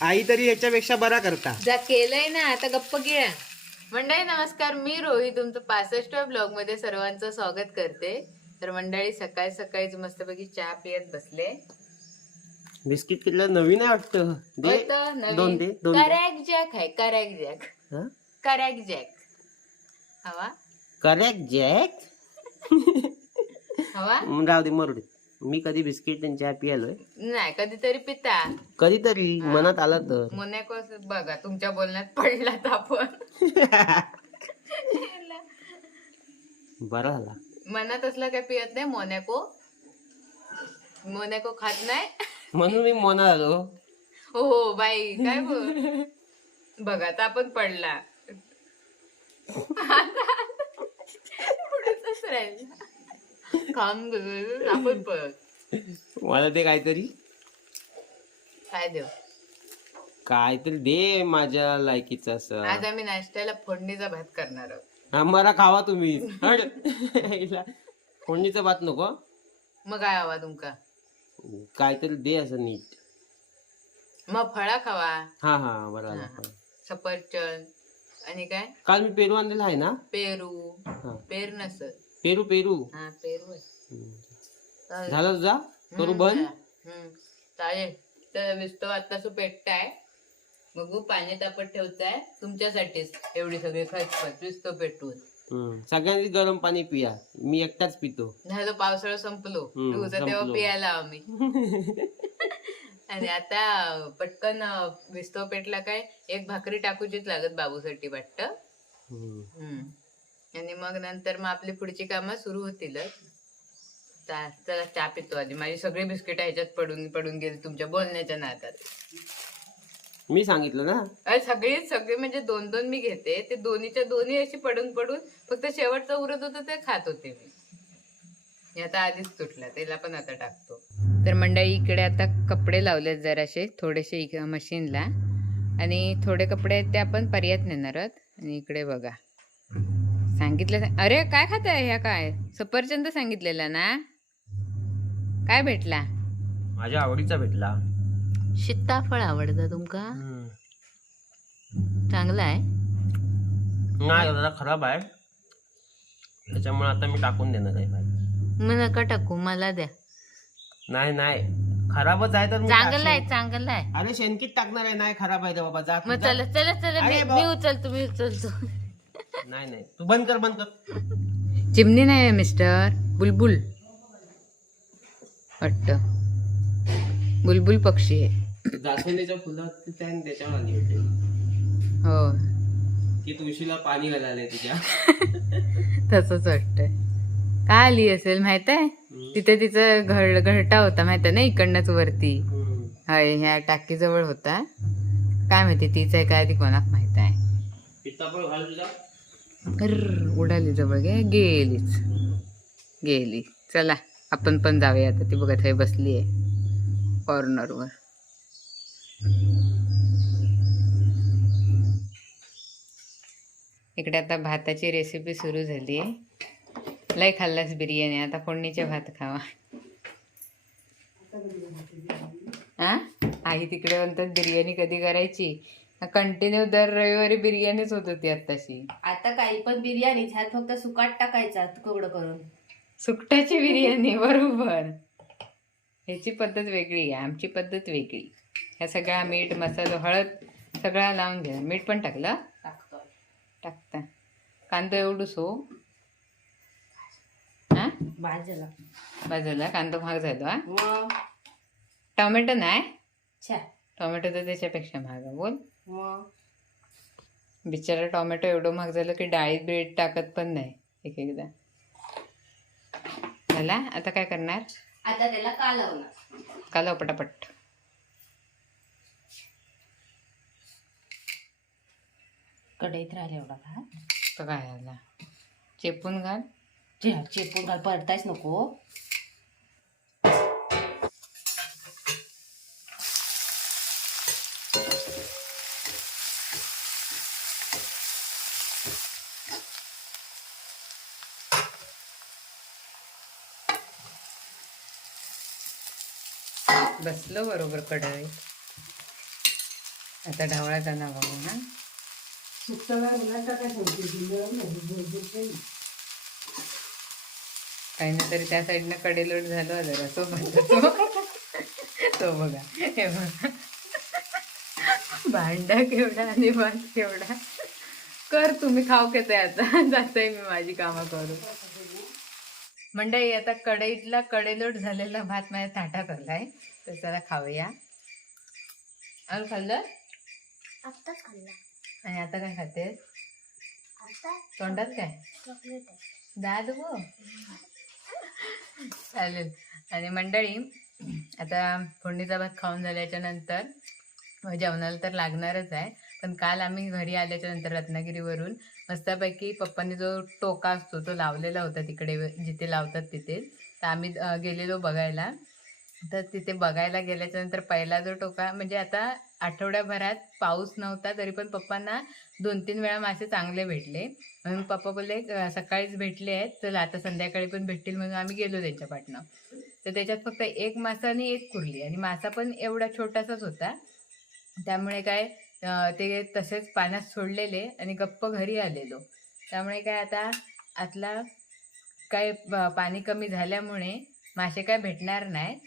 आई तरी याच्यापेक्षा बरा करता. जा केलंय ना आता गप्प गिळा. मंडळी नमस्कार, मी रोही तुमचं 65व्या ब्लॉग मध्ये सर्वांचं स्वागत करते. तर मंडळी सकाळी सकाळीच मस्तपैकी चहा पियत बसले. बिस्किट किल्लं नवीन आहे वाटतं. दोन दे. करॅक जॅक आहे, करॅक जॅक. करॅक जॅक हवा, करेक्ट जॅक. हवा राहू दे, मरू दे. मी कधी बिस्किट आणि चहा पियालोय नाही, कधीतरी पिता. कधीतरी मनात आलं तर. मोनॅको बघा तुमच्या बोलण्यात पडलात आपण. बरा झाला. मनात असलं काय पियत नाही. मोनॅको मोनॅको खात नाही म्हणून मी मोना आलो. हो बाई काय बोल. बघा आता आपण पडला. पुढेच राहिला काम आपण पळत. मला ते काहीतरी काय देऊ, काहीतरी दे माझ्या लायकीचं असं. आज आम्ही नाश्त्याला फोडणीचा भात करणार आहोत. आम्हाला खावा तुम्ही. हड. फोडणीचा भात नको. मग काय हवा तुमका? काहीतरी दे असं नीट. मग फळा खावा. हा हा बरोबर. सफरचंद आणि काय काल मी पेरू आणलेला आहे ना. पेरू. हा. पेर नसत. पेरू पेरू. हा पेरू आहे. झालं तुझा करू बंद. चालेल. तर विस्तो आत्ता पेटताय. बघू पाणी तापत ठेवताय तुमच्यासाठीच. एवढी सगळी खचपच विस्तो पेटवून. सगळ्यांनी गरम पाणी पिया. मी एकटाच पितो. झालं पावसाळा संपलो तेव्हा पियाला आम्ही. आणि आता पटकन विस्तो पेटला काय एक भाकरी टाकूचीच लागत बाबूसाठी वाटत. आणि मग नंतर मग आपली पुढची कामं सुरू होतील. चला चहा पितो आधी. माझी सगळी बिस्किट ह्याच्यात पडून पडून गेली तुमच्या बोलण्याच्या नादात. मी सांगितलं ना. सगळे म्हणजे दोन दोन मी घेते. ते दोन्हीच्या दोन्ही अशी पडून पडून फक्त शेवटचं उरत होतं ते खात होते मी. आता आधीच तुटला त्याला पण आता टाकतो. तर मंडळी इकडे आता कपडे लावलेत जराशे थोडेसे मशीनला. आणि थोडे कपडे आहेत ते आपण पर्यात नेणार आहोत. आणि इकडे बघा सांगितलं. अरे काय खाताय ह्या? काय सफरचंद सांगितलेला ना. काय भेटला? माझ्या आवडीचा भेटला. सीताफळ आवडतं तुमका? चांगला आहे. नाही जरा खराब आहे त्याच्यामुळे आता मी टाकून देणार आहे. मग नका टाकू, मला द्या. नाही नाही खराबच आहे तर चांगलं आहे चांगलं आहे. अरे शेणकीत टाकणार आहे. नाही खराब आहे तर बाबा जा. मग चला चला चला मी उचलतो मी उचलतो. नाही नाही तू बंद कर बंद कर. चिमणी नाही आहे मिस्टर. बुलबुल वाटत. बुलबुल पक्षी आहे. जास्वंदीच्या फुलं त्याच्यावर आली होती. हो की तुळशीला पाणी घालायला तुझ्या. तसंच वाटतंय. काय आली असेल माहित आहे. तिथे तिचं घरटा होता माहित आहे ना इकडनंच वरती. हाय ह्या टाकीजवळ होता. काय माहिती तीच आहे काय ती कोणाक माहित आहे. सीताफळ घाल तुझा. उडाली जवळ गेलीच गेली. चला आपण पण जाऊया आता. ती बघत आहे बसली आहे कॉर्नरवर. इकडे आता भाताची रेसिपी सुरू झाली आहे. लय खाल्लास बिर्याणी आता फोडणीचे भात खावा. हा आई तिकडे म्हणतात बिर्याणी कधी करायची. कंटिन्यू दर रविवारी बिर्याणीच होत होती आत्ताशी. आता काही पण बिर्याणी ह्यात फक्त सुकाट टाकायचा तुकडं करून. सुकटाची बिर्याणी बरोबर. ह्याची पद्धत वेगळी आहे, आमची पद्धत वेगळी. ह्या सगळा मीठ मसाला हळद सगळा लावून घ्या. मीठ पण टाकलं टाकता. कांदा एवढूच हो. हा भाजला बाजूला कांदा महाग झालो. हा मग टोमॅटो नाही. छा टोमॅटो तर त्याच्यापेक्षा महाग आहे. बोल मग बिचारा टोमॅटो एवढं महाग झालं की डाळीत बीट टाकत पण नाही एक एकदा. झाला आता काय करणार. आता त्याला कालवणार. कालव पटापट. कढईत राहिले एवढा का तर काय झाला चेपून घाल. चेपून घाल परतायच नको. बसलं बरोबर कढई. आता ढवळाचा ना बघू ना. काही ना तरी त्या साईडनं कडेलोट झालो जरा सोबत तो बघा हे बघा भांडा केवढा आणि भात केवढा. कर तुम्ही खाऊ घेते आता जाते मी माझी कामं करू. मंडळी आता कढईतला कडेलोट झालेला भात माझ्या ताटात आलाय तर चला खाऊया. अरे खाल्लं आत्ताच खाल्ला. आणि आता काय खाते आता तोंडात काय चॉकलेट आहे. दाद गो चालेल. आणि मंडळी आता फोडणीचा भात खाऊन झाल्याच्या नंतर जेवणाला तर लागणारच आहे. पण काल आम्ही घरी आल्याच्या नंतर रत्नागिरीवरून मस्तपैकी पप्पांनी जो टोका असतो तो लावलेला होता तिकडे जिथे लावतात तिथे. तर आम्ही गेलेलो बघायला. तर तिथे बघायला गेल्याच्या नंतर पहिला जो टोका म्हणजे आता आठवड्याभरात पाऊस नव्हता तरी पण पप्पांना 2-3 वेळा मासे चांगले भेटले. म्हणून पप्पा बोलले सकाळीच भेटले आहेत तर आता संध्याकाळी पण भेटतील म्हणून आम्ही गेलो त्यांच्या पाटणं. तर त्याच्यात फक्त एक मासा आणि एक कुर्ली आणि मासा पण एवढा छोटासाच होता. त्यामुळे काय ते तसेच पाण्यात सोडलेले आणि गप्प घरी आलेलो. त्यामुळे काय आता आतला काय पाणी कमी झाल्यामुळे मासे काय भेटणार नाही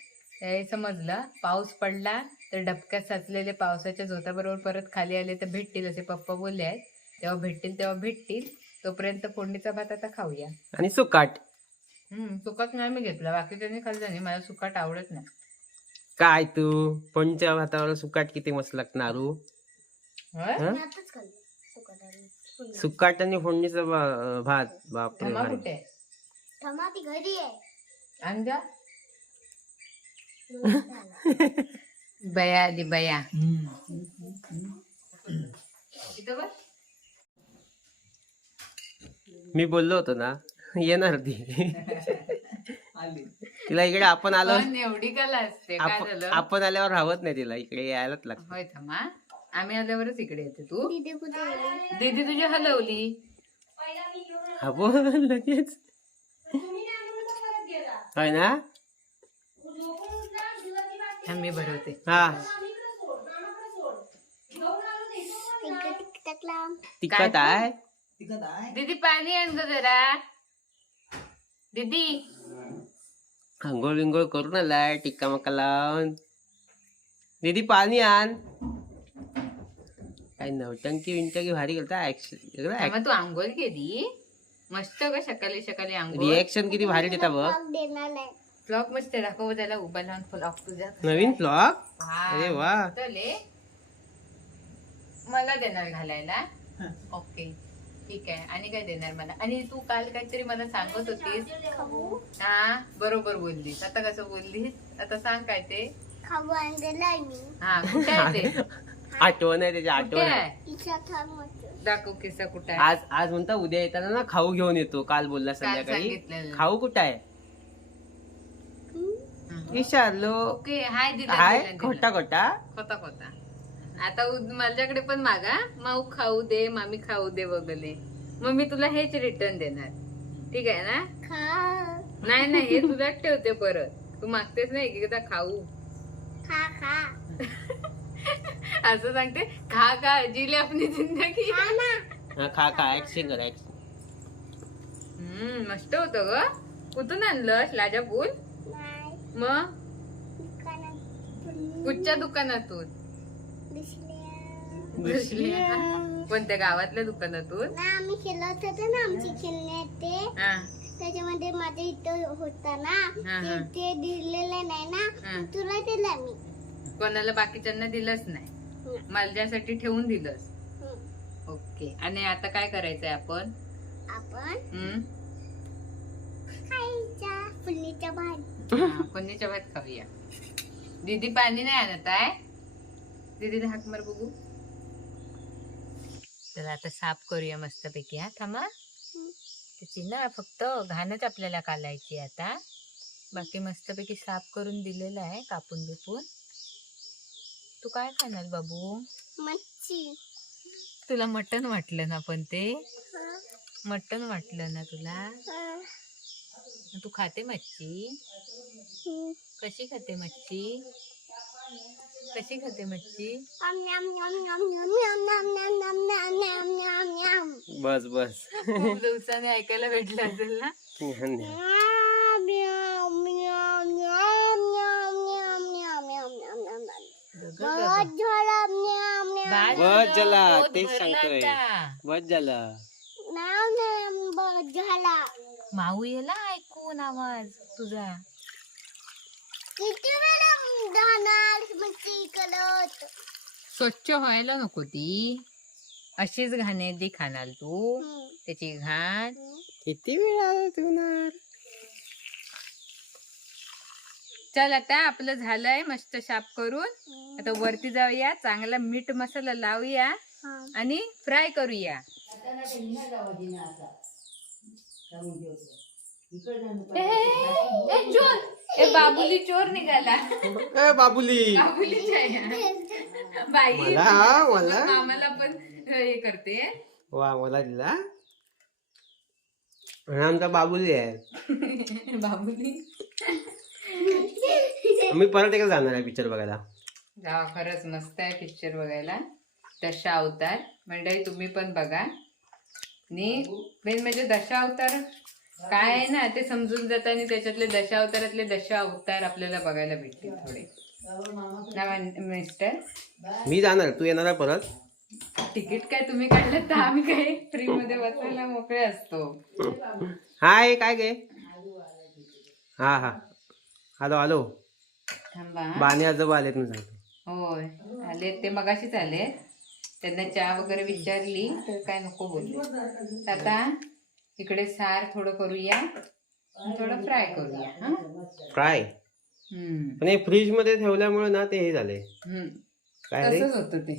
हे समजलं. पाऊस पडला तर डबक्यात साचलेले पावसाच्या झोताबरोबर परत खाली आले तर भेटतील असे पप्पा बोलले आहेत. तेव्हा भेटतील तेव्हा भेटतील. तोपर्यंत फोडणीचा भात आता खाऊया. आणि सुकाट सुकाट नाही मी घेतला बाकीच्यांनी खाल्लं नाही. मला सुकाट आवडत नाही. काय तू फोडणीच्या भातावर सुकाट किती मस्त लागणार. होय? मी आताच खाल्लं सुकट आणि सुकाट आणि फोडणीचा भात बापरे धमा भारी. कुठे आहे? टमाटी घरी आहे. अंजा बया आधी बया इथं बघ. मी बोललो होतो ना येणार ती तिला इकडे आपण आलो पण एवढी कला असते काय झालं. आपण आल्यावर राहत नाही तिला इकडे यायलाच लागतं. होय थमा आम्ही आल्यावरच इकडे येते तू. दीदी कुठे गेली? दीदी तुझी हलवली. हा बोल लगेच होय ना. मी भरवते. हा टाकला. तिखट आहे. दीदी पाणी आण ग जरा. दीदी आंघोळ विंघोळ करून आलाय टिक्का मक्का लावून. दीदी पाणी आण. काय नवटंकी विंटंकी भारी करता ऍक्शन मग तू आंघोळ केली मस्त ग सकाळी सकाळी आंघोळ. रिएक्शन किती भारी देता बघ. देणार नाही. फ्लॉक मस्त दाखव त्याला उभा लावून फ्लॉक तुझ्या. नवीन फ्लॉग. हा, अरे वा. चले मला देणार घालायला. ओके ठीक आहे. आणि काय देणार मला. आणि तू काल काहीतरी मला सांगत होतीस. हा बरोबर बोललीस. आता कसं बोललीस आता सांग काय ते. खाऊ आणलेलाय मी. हा कुठे आहे ते. आठवण आहे त्याची कुठे आठवण आहे. आहे इच्छा थांब होतं. दाखव किस्सा कुठे आहे. आज आज म्हणता उद्या येताना ना खाऊ घेऊन येतो. काल बोलला संध्याकाळी सांगितलेलं. खाऊ कुठं आहे. विचारलो ओके हाय दिला हाय दिला, दिला. खोटा खोटा. खोता खोता. आता माझ्याकडे पण मागा माऊ खाऊ दे मामी खाऊ दे वगैरे. मग मी तुला हेच रिटर्न देणार. ठीक आहे ना. खा नाही नाही हे तुझ्यात ठेवते परत. तू मागतेच नाही एकदा खाऊ. खा खा असं सांगते खा खा जिले आपली जिंदगी. खा ना. हा, खा खा ऍक्शन कर ऍक्शन. मस्त होत ग. कुठून आणलंस लाजापूर. नाही मग दुकानात कुठच्या दुकानातून. दुसऱ्या कोणत्या गावातल्या दुकानातून. ना आम्ही खेळत होतो ना आमची खेळणे ते हा त्याच्यामध्ये माझ्या इथं होता ना हा, हा. ते दिलेलं नाही हा. ना तुला दिला मी. कोणाला बाकीच्यांना दिलंच नाही. माझ्यासाठी ठेवून दिलंस. ओके. आणि आता काय करायचंय आपण. आपण खायच्या फुलणीच्या भाजी. फोडणीच्या भात खाऊया. दीदी पाणी नाही आणत आहे. दीदी हाक मार बघू. चला आता साफ करूया मस्तपैकी. हा थांबा. त्याची ना फक्त घाणच आपल्याला काढायची आता. बाकी मस्तपैकी साफ करून दिलेलं आहे कापून बिपून. तू काय खाणार बाबू. मच्छी. तुला मटण वाटलं ना. पण ते मटण वाटलं ना तुला. तू खाते मच्छी. कशी खाते मच्छी. कशी खाते मच्छी? बस बस. खूप दिवसाने ऐकायला भेटलं असेल ना. बस झाला तेच सांगतोय. बस झाला. माऊ येला ऐकून आवाज तुझा. स्वच्छ व्हायला नको ती, अशीच घाणेरडी खाणार तू. त्याची घाण किती वेळा ठेवणार. चल आता आपलं झालंय मस्त साफ करून. आता वरती जाऊया, चांगला मीठ मसाला लावूया आणि फ्राय करूया. बाबुली चोर निघाला. बाबुली बाई मला मामाला पण हे करते. वा मला दिला. आमचा बाबुली आहे. बाबुली मी परत एकदा जाणार आहे पिक्चर बघायला. जावा, खरंच मस्त आहे पिक्चर बघायला. दशावतार मंडळी तुम्ही पण बघा. आणि मेन म्हणजे दशावतार काय आहे ना ते समजून जात आणि त्याच्यातले दशावतारातले दशावतार आपल्याला बघायला भेटतील थोडे ना मिस्टर. मी जाणार, तू येणार आहे परत. तिकीट काय तुम्ही काढलं तर आम्ही काय फ्री मध्ये बसायला मोकळे असतो. हाय काय गे. हा हा आलो आलो. थांबा. बाने आजोबा आलेत मी सांगतो. होय आले ते मगाशीच आले. त्यांना चहा वगैरे विचारली तर काय नको बोलले. आता इकडे सार थोडं करूया, थोडं फ्राय करूया. हा फ्राय. पण हे फ्रीज मध्ये ठेवल्यामुळे ना ते हे झाले. काय रे? तसंच होतं ते.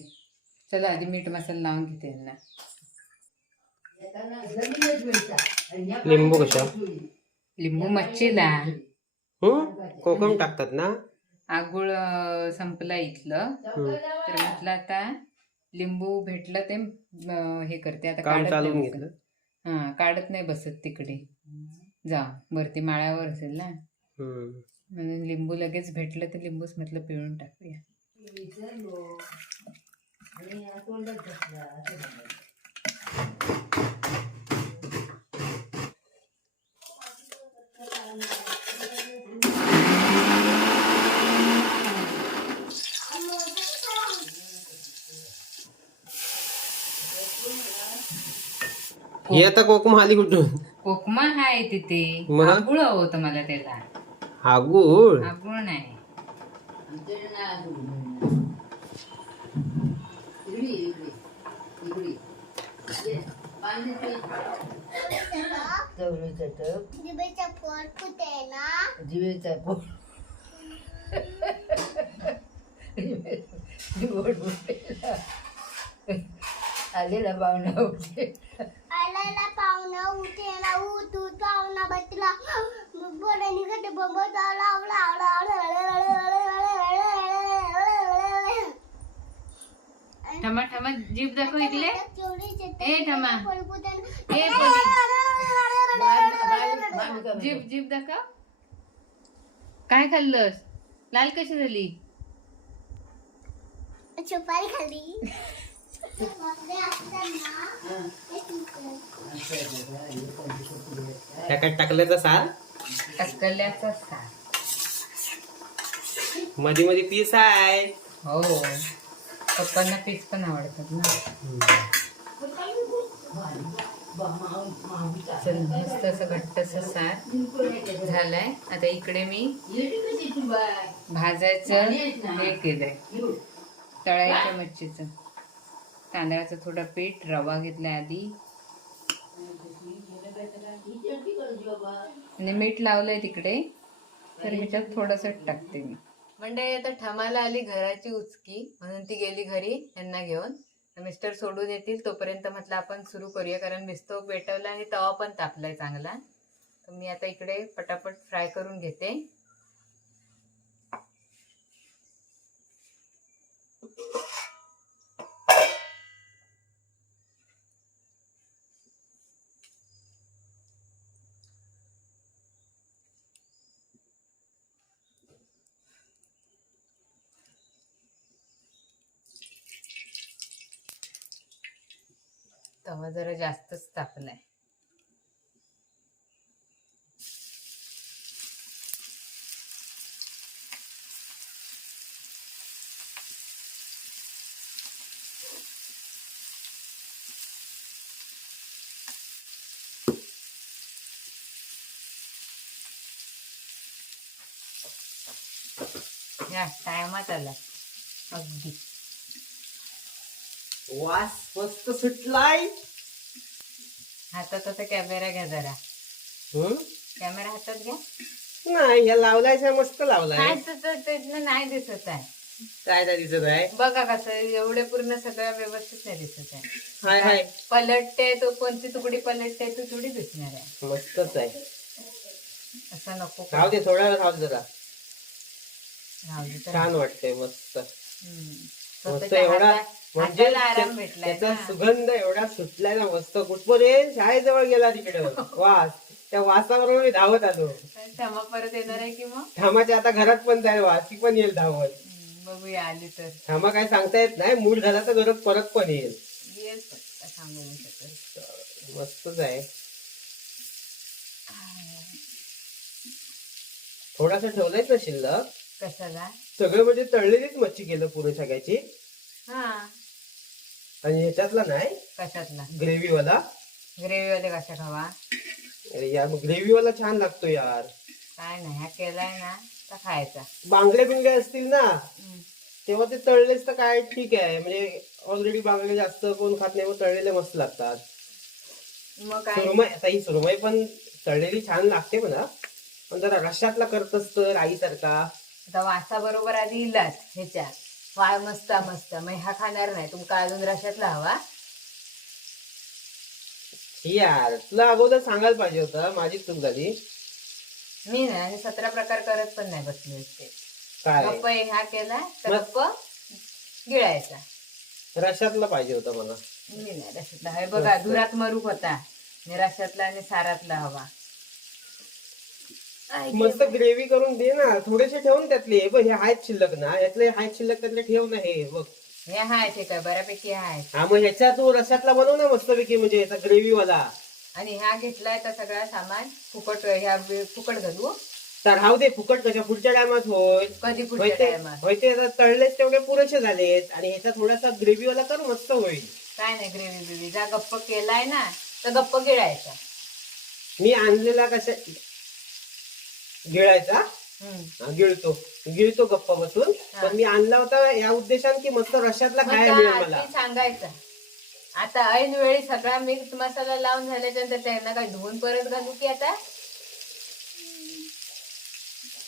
चला आधी मीठ मसाला लावून घेते यांना. लिंबू कशा? लिंबू मच्छीला. कोकम टाकतात ना. आगुळ संपला इथलं तर म्हटलं आता लिंबू भेटलं ते हे करते. आता काम काढत चालवून नाही घेतलं. बसत. हा काढत नाही बसत तिकडे. जा वरती माळ्यावर असेल ना म्हणून लिंबू लगेच भेटलं तर लिंबूच म्हटलं पिळून टाकूया. ही आता कोकम आली कुठून? कोकमा हाय तिथे. मग? आगुळ होतं मला त्याला. आगुळ आगुळ नाही. आलेला पाहुणा उठे. आलेला पाहुणा उठेला उठू पाहुणा बसला बोलानी कटे बंबा ठमा ठमा जीभ दाखव इकडे. ए ठमा जीभ जीभ दाखव. काय खाल्लंस? लाल कशी झाली? सुपारी खाली. टाकल्याचा सार. टक्कल्याचा सार. मध्ये मध्ये पीस आहे. हो पप्पांना पीस पण आवडतात ना. चल मस्त असं घट्टस सार झालाय. आता इकडे मी भाजायचं हे केलंय, तळायच्या मच्छीचं. तांदळाचं थोडं पीठ, रवा घेतलाय आधी आणि मीठ लावलंय तिकडे. तर ह्याच्यात थोडंसं टाकते मी. मंडळी आता ठमाला आली घराची उचकी म्हणून ती गेली घरी यांना घेऊन. मिस्टर सोडून येतील तोपर्यंत म्हटलं आपण सुरू करूया, कारण मिस्तोक पेटवला आणि तवा पण तापलाय चांगला. तर मी आता इकडे पटापट फ्राय करून घेते. तवा जरा जास्तच तापलाय. या टायमात आला अगदी. वास मस्त सुटलाय. हातात आता कॅमेरा घ्या जरा. हम्म? कॅमेरा हातात घ्या. नाही, या लावलाय मस्त लावलाय. नाही तर त्यातनं नाही दिसत आहे. काय नाही दिसत आहे. बघा कसं एवढे पूर्ण सगळं व्यवस्थित नाही दिसत आहे. हाय हाय पलटते तो कोणती तुकडी पलटते तो थोडी दिसणार आहे. मस्तच आहे. असं नको राहू दे, थोडा वेळ राहू दे जरा. राहू दे तर. छान वाटतंय मस्त. हम्म. मस्त स्वतःच्या एवढा म्हणजे हाताला आराम भेटलाय त्याचा ना. सुगंध एवढा सुटलाय ना मस्त. कुठपर्यंत शाळेजवळ गेला तिकडे वास. त्या वासाबरोबर मी धावत आलो. क्षमा परत येणार आहे की मग थांबाच्या आता घरात पण जाईल वास, ती पण येईल धावत. बघूया आली तर थांबा काय सांगता येत नाही, मूड झाला तर घरात परत पण येईल. येईल फक्त सांगू नाही शकत. मस्तच आहे. थोडासा ठेवलायच ना शिल्लक. कशाला? सगळं म्हणजे तळलेलीच मच्छी केलं पुरे सगळ्याची. हा आणि ह्याच्यातला नाही कशातला? ग्रेव्ही वाला. ग्रेव्ही वाले कशा खावा? अरे यार ग्रेव्ही वाला छान लागतो यार. काय नाही हा केलाय ना तर खायचा. बांगडे बिंगडे असतील ना हम्म. तेव्हा ते तळलेच तर काय ठीक आहे, म्हणजे ऑलरेडी बांगडे जास्त कोण खात नाही, मग तळलेले मस्त लागतात. मग काय सुरमई, आता ही सुरमई पण तळलेली छान लागते म्हणा, पण जरा रश्यातला करतस तर आईसारखा. आता वासा बरोबर आधी इलाच ह्याच्या वाय मस्त मस्त मग हा खाणार नाही. तुमका अजून रशातला हवा? यार तुला अगोदर सांगायला पाहिजे होतं, माझी चूक झाली. मी नाही आणि 17 प्रकार करत पण नाही बसले असते. काय गप्प हा केला तर मग? गप्प गिळायचा. रश्यातला पाहिजे होता मला. मी नाही रशातला. हे बघा धुरात मरूक होता आणि रशातला आणि सारातला हवा. मस्त ग्रेव्ही करून दे ना, थोडेसे ठेवून त्यातले बघ, हे आहेत शिल्लक ना, यातले आहेत शिल्लक त्यातले ठेव ना. हे बघ हे हाय ठीक आहे बऱ्यापैकी हाय. हा, मग ह्याच्या तू रश्यातला बनव ना मस्तपैकी, म्हणजे याचा ग्रेव्ही वाला. आणि ह्या घेतलाय तर सगळा सामान फुकट ह्या फुकट घालू. तर राहू दे फुकट कशा, पुढच्या टायमात होईल. कधी होय पुढच्या ते टायमात? होय ते आता तळलेच तेवढे पुरेसे झालेत, आणि ह्याचा थोडासा ग्रेव्ही वाला कर मस्त होईल. काय नाही ग्रेव्ही बिव्ही जा गप्प केलाय ना तर गप्प गिळायचा. मी आणलेला कशा गिळायचा. हम्म. हा, गिळतो गप्पा बसून. पण मी आणला होता या उद्देशाने की मस्त रश्यातला मग खायला काय मिळेल मला. आधी सांगायचं. आता ऐन वेळी सगळा मिक्स मसाला लावून झाल्याच्यानंतर त्यांना काय धुवून परत घालू की आता?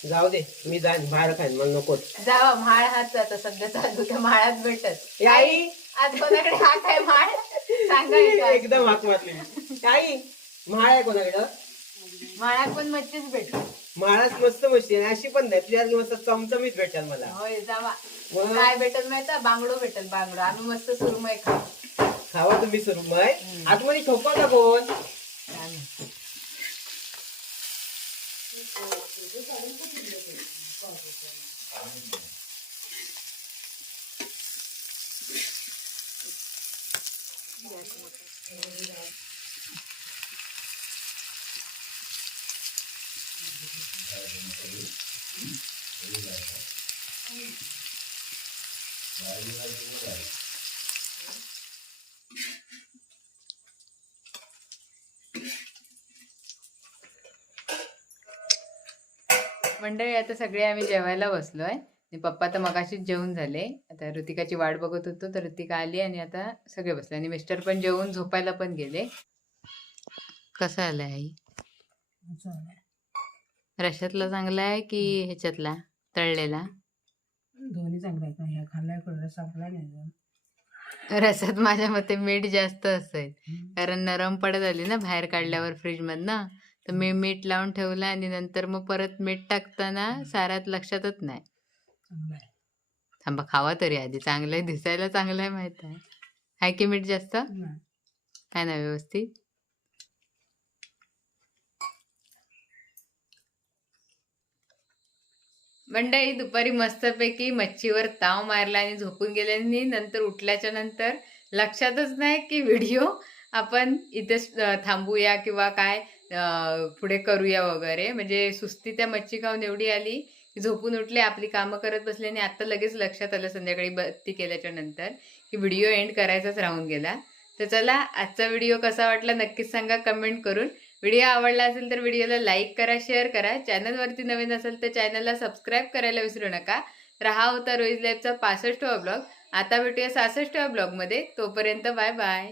जाऊ दे, मी जाईन बाहेर खाईन, मला नकोच. जावा माळ हात आता सध्या चालू त्या माळात भेटत. ए, आई आज कोणाकडे हात आहे माळ सांगायचं. एकदम हाक मारली. आई म्हाळ आहे कोणाकडं? माळात पण मच्छीच भेटत. म्हाळाच मस्त मच्छी आहे, अशी पण नाही तुझ्या मस्त चमचमीत भेटेल मला. होय जावा. मग? काय भेटल माहिती? बांगडो भेटल बांगडो. आम्ही मस्त सुरमई खाऊ. खावा तुम्ही सुरमई. आतमध्ये ठोका का कोण? आम्ही. मंडळी आता सगळे आम्ही जेवायला बसलोय. आणि पप्पा तर मगाशीच जेवून झाले. आता ऋतिकाची वाट बघत होतो तर ऋतिका आली आणि आता सगळे बसले आणि मिस्टर पण जेवून झोपायला पण गेले. कसं आलंय आई? रशातला चांगला आहे की ह्याच्यातला तळलेला? दोन्ही चांगले आहेत ना. ह्या खाल्लाय पण संपला नाही. रसात माझ्या मते मीठ जास्त असेल, कारण नरम पडत आली ना बाहेर काढल्यावर फ्रीज मधनं. तर मी मीठ लावून ठेवलं आणि नंतर मग परत मीठ टाकताना सारात लक्षातच नाही. चांगला आहे. थांबा खावा तरी आधी. चांगलं आहे दिसायला चांगलं आहे माहित आहे. आहे की मीठ जास्त नाही. आहे ना व्यवस्थित? मंडळी दुपारी मस्तपैकी मच्छीवर ताव मारला आणि झोपून गेले आणि नंतर उठल्याच्या नंतर लक्षातच नाही की व्हिडिओ आपण इथेच थांबूया किंवा काय पुढे करूया वगैरे. म्हणजे सुस्ती त्या मच्छी खाऊन एवढी आली की झोपून उठले, आपली कामं करत बसले आणि आता लगेच लक्षात आलं संध्याकाळी बत्ती केल्याच्या नंतर की व्हिडिओ एंड करायचाच राहून गेला. तर चला, आजचा व्हिडिओ कसा वाटला नक्कीच सांगा कमेंट करून. व्हिडिओ आवडला असेल तर व्हिडिओला लाईक करा, शेअर करा. चॅनलवरती नवीन असेल तर चॅनलला सबस्क्राईब करायला विसरू नका. तर हा होता रोईज लाईफचा 65वा ब्लॉग. आता भेटूया 66व्या ब्लॉगमध्ये. तोपर्यंत बाय बाय.